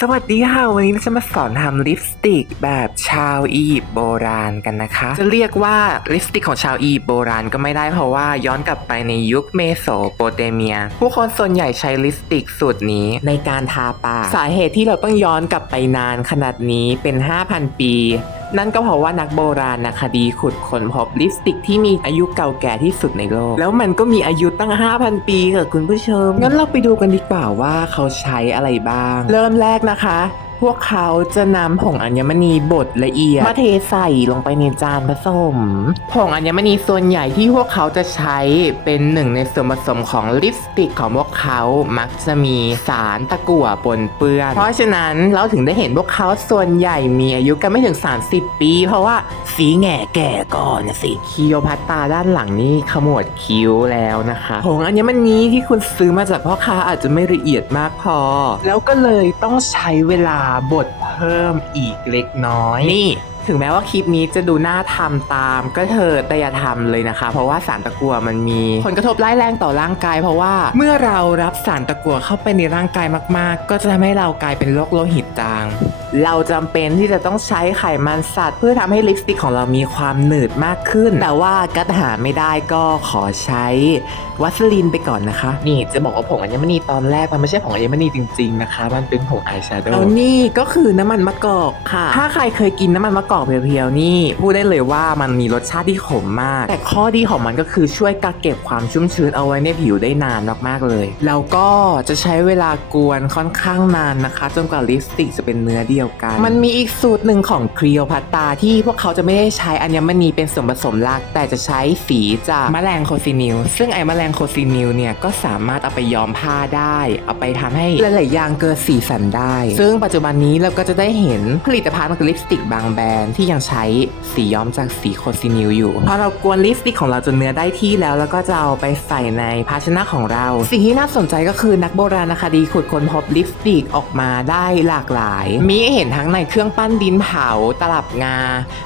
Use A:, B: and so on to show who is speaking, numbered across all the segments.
A: สวัสดีค่ะ วันนี้เราจะมาสอนทำลิปสติกแบบชาวอียิปต์โบราณกันนะคะ จะเรียกว่าลิปสติกของชาวอียิปต์โบราณก็ไม่ได้เพราะว่าย้อนกลับไปในยุคเมโสโปเตเมีย ผู้คนส่วนใหญ่ใช้ลิปสติกสูตรนี้ในการทาปากสาเหตุที่เราต้องย้อนกลับไปนานขนาดนี้เป็น 5,000 ปีนั่นก็เพราะว่านักโบราณนะคดีขุดค้นพบลิปสติกที่มีอายุเก่าแก่ที่สุดในโลก แล้วมันก็มีอายุตั้ง 5,000 ปีค่ะคุณผู้ชม งั้นเราไปดูกันดีกว่าว่าเขาใช้อะไรบ้าง เริ่มแรกนะคะ พวกเขาจะนำผงอัญมณีบดละเอียดมาเทใส่ลงไปในจานผสม ผงอัญมณีส่วนใหญ่ที่พวกเขาจะใช้เป็นหนึ่งในส่วนผสมของลิปสติกของพวกเขามักจะมีสารตะกั่วปนเปื้อน เพราะฉะนั้นเราถึงได้เห็นพวกเขาส่วนใหญ่มีอายุกันไม่ถึง 30 ปี เพราะว่าสีแง่แก่ก่อนสิคิโอพัตตาด้านหลังนี่ขมวดคิ้วแล้วนะคะผงอัญมณีที่คุณซื้อมาจากพ่อค้าอาจจะไม่ละเอียดมากพอ แล้วก็เลยต้องใช้เวลาบดเพิ่มอีกเล็กน้อย นี่ถึงแม้ว่าคลิปนี้จะดูน่าทำตาม ก็เธอะแต่อย่าทำเลยนะคะ เพราะว่าสารตะกั่วมันมีผลกระทบร้ายแรงต่อร่างกาย เพราะว่าเมื่อเรารับสารตะกั่วเข้าไปในร่างกายมาก ๆ ก็จะทำให้เรากลายเป็นโรคโลหิตจาง เราจำเป็นที่จะต้องใช้ไขมันสัตว์ เพื่อทำให้ลิปสติกของเรามีความหนืดมากขึ้น แต่ว่ากัดหาไม่ได้ก็ขอใช้วัสลินไปก่อนนะคะ นี่จะบอกว่าผงอัญมณีตอนแรกมันไม่ใช่ผงอัญมณีจริงๆนะคะ มันเป็นผงอายแชโดว์แล้วนี่ก็คือน้ำมันมะกอกค่ะ ถ้าใครเคยกินน้ำมันมะกอกเพียวๆนี่พูดได้เลยว่ามันมีรสชาติที่ขมมาก แต่ข้อดีของมันก็คือช่วยกักเก็บความชุ่มชื้นเอาไว้ในผิวได้นานมากๆเลย แล้วก็จะใช้เวลากวนค่อนข้างนานนะคะ จนกว่าลิปสติกจะเป็นเนื้อเดียวกัน มันมีอีกสูตรหนึ่งของครีโอพัตตาที่พวกเขาจะไม่ได้ใช้อัญมณีเป็นส่วนผสมหลัก แต่จะใช้สีจากแมลงโคซินิลซึ่งไอ้แมลงโคซินิลเนี่ยก็สามารถเอาไปย้อมผ้าได้ เอาไปทำให้หลายๆอย่างเกิดสีสันได้ ซึ่งปัจจุบันนี้เราก็จะได้เห็นผลิตภัณฑ์ลิปสติกบางแบรนด์ที่ยังใช้สีย้อมจากสีโคซินิลอยู่พอเรากวนลิปสติกของเราจนเนื้อได้ที่แล้ว แล้วก็จะเอาไปใส่ในภาชนะของเรา สิ่งที่น่าสนใจก็คือนักโบราณคดีขุดค้นพบลิปสติกออกมาได้หลากหลาย มีให้เห็นทั้งในเครื่องปั้นดินเผาตลับงา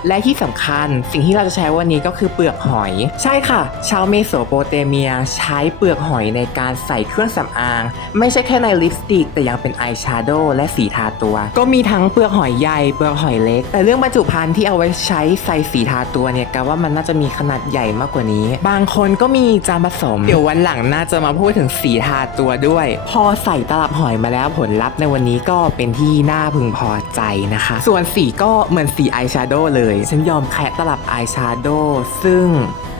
A: และที่สำคัญสิ่งที่เราจะใช้วันนี้ก็คือเปลือกหอย ใช่ค่ะ ชาวเมโสโปเตเมียใช้เปลือกหอยในการใส่เครื่องสำอาง ไม่ใช่แค่ในลิปสติก แต่ยังเป็นอายแชโดว์และสีทาตัว ก็มีทั้งเปลือกหอยใหญ่เปลือกหอยเล็ก แต่เรื่องบรรจุภัณฑ์ที่เอาไว้ใช้ใส่สีทาตัวเนี่ยกะว่ามันน่าจะมีขนาดใหญ่มากกว่านี้ บางคนก็มีจานผสม เดี๋ยววันหลังน่าจะมาพูดถึงสีทาตัวด้วย พอใส่ตลับหอยมาแล้วผลลัพธ์ในวันนี้ก็เป็นที่น่าพึงพออใจนะคะ ส่วนสีก็เหมือนสีอายแชโดว์เลย ฉันยอมแคะตลับอายแชโดว์ซึ่ง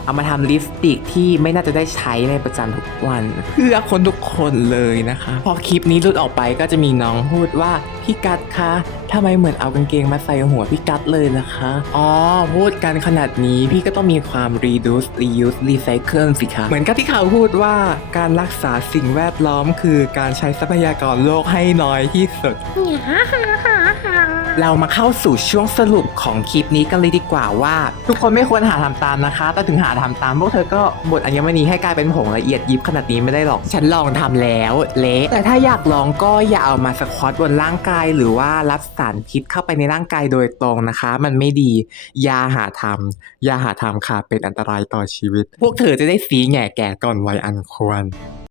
A: เอามาทำลิปสติกที่ไม่น่าจะได้ใช้ในประจำทุกวัน เพื่อคนทุกคนเลยนะคะ พอคลิปนี้หลุดออกไปก็จะมีน้องพูดว่าพี่กัดคะทำไมเหมือนเอากางเกงมาใส่หัวพี่กัดเลยนะคะ อ๋อ พูดกันขนาดนี้พี่ก็ต้องมีความ reduce reuse recycle สิคะ เหมือนกับที่เขาพูดว่าการรักษาสิ่งแวดล้อมคือการใช้ทรัพยากรโลกให้น้อยที่สุด เรามาเข้าสู่ช่วงสรุปของคลิปนี้กันเลยดีกว่าว่า ทุกคนไม่ควรหาทำตามนะคะ แต่ถึงหาทำตามพวกเธอก็บดอัญมณีให้กลายเป็นผงละเอียดยิบขนาดนี้ไม่ได้หรอก ฉันลองทำแล้วเละแต่ถ้าอยากลองก็อย่าเอามาสควอตบนร่างกาย หรือว่ารับสารพิษเข้าไปในร่างกายโดยตรงนะคะ มันไม่ดียาหาทำยาหาทำค่ะเป็นอันตรายต่อชีวิต พวกเธอจะได้สีแง่แก่ก่อนวัยอันควร